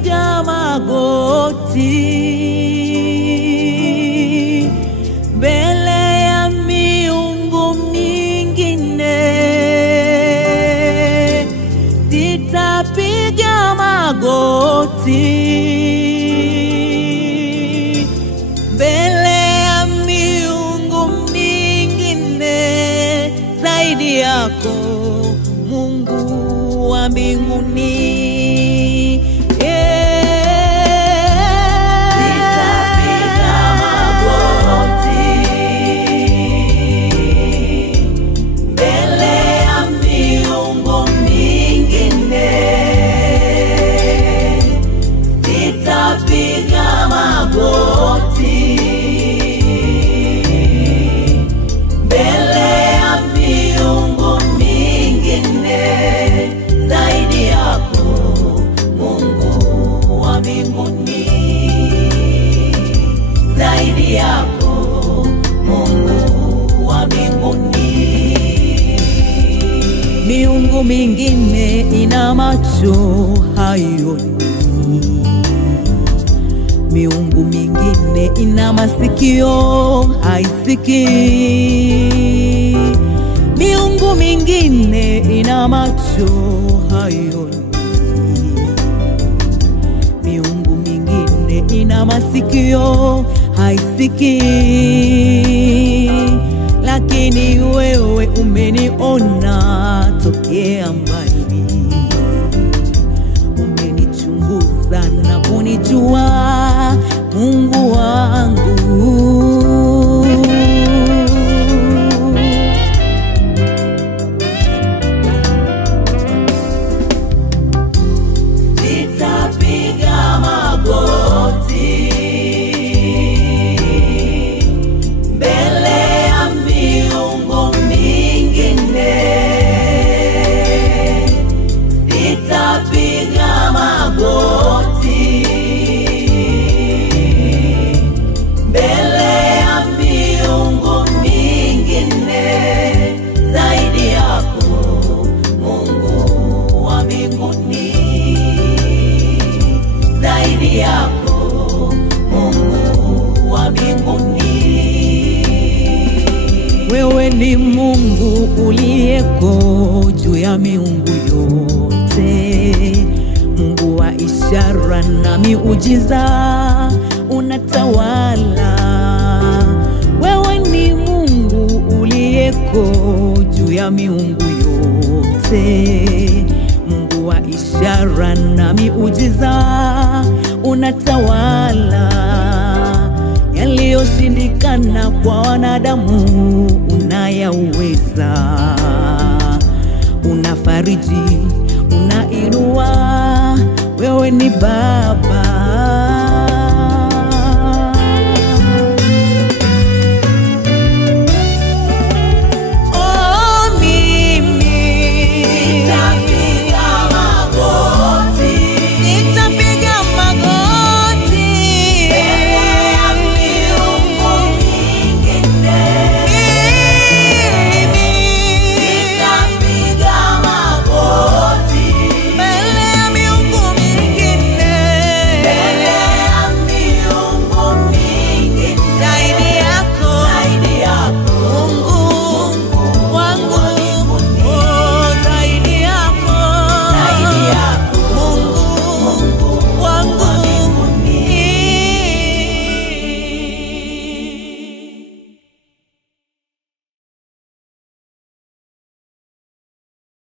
Sitapiga magoti mbele ya miungu mingine. Sitapiga magoti mbele ya miungu mingine zaidi yako, Mungu wa mbinguni. Miungu mingine ina macho haioni, miungu mingine ina masikio haisikii, miungu mingine ina macho haioni, miungu mingine ina masikio haisikii. Lakini wewe umeniona tokea mbali, umenichunguza na kunijua, Mungu wangu. Sitapiga magoti yako, Mungu wa mbinguni. Wewe ni Mungu uliyeko juu ya miungu yote, Mungu wa ishara na miujiza unatawala. Wewe ni Mungu uliyeko juu ya miungu yote, Mungu wa ishara na miujiza unatawala. Yaliyoshindikana kwa wanadamu unayaweza, unafariji, unainua. Wewe ni Baba,